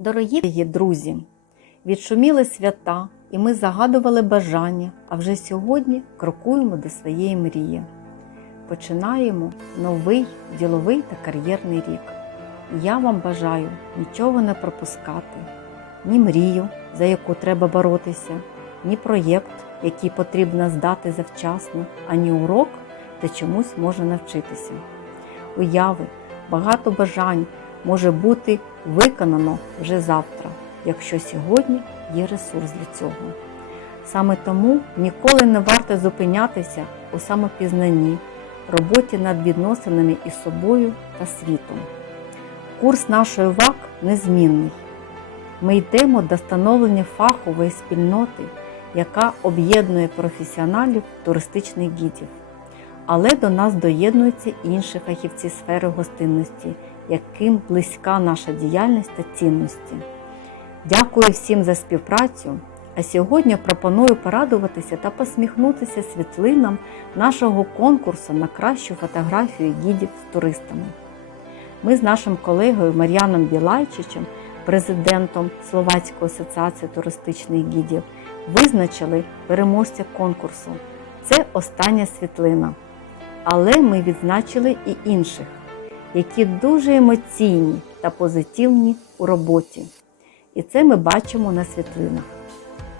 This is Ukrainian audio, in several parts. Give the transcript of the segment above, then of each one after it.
Дорогі друзі, відшуміли свята, і ми загадували бажання, а вже сьогодні крокуємо до своєї мрії. Починаємо новий діловий та кар'єрний рік. Я вам бажаю нічого не пропускати, ні мрію, за яку треба боротися, ні проєкт, який потрібно здати завчасно, ані урок, де чомусь можна навчитися. Уяви, багато бажань може бути виконано вже завтра, якщо сьогодні є ресурс для цього. Саме тому ніколи не варто зупинятися у самопізнанні, роботі над відносинами із собою та світом. Курс нашої ВАК незмінний. Ми йдемо до становлення фахової спільноти, яка об'єднує професіоналів туристичних гідів. Але до нас доєднуються інші фахівці сфери гостинності, яким близька наша діяльність та цінності. Дякую всім за співпрацю. А сьогодні пропоную порадуватися та посміхнутися світлинам нашого конкурсу на кращу фотографію гідів з туристами. Ми з нашим колегою Мар'яном Білайчичем, президентом Словацької асоціації туристичних гідів, визначили переможця конкурсу. Це остання світлина. Але ми відзначили і інших, які дуже емоційні та позитивні у роботі. І це ми бачимо на світлинах.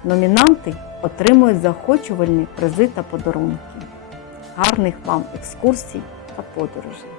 Номінанти отримують захочувальні призи та подарунки. Гарних вам екскурсій та подорожей!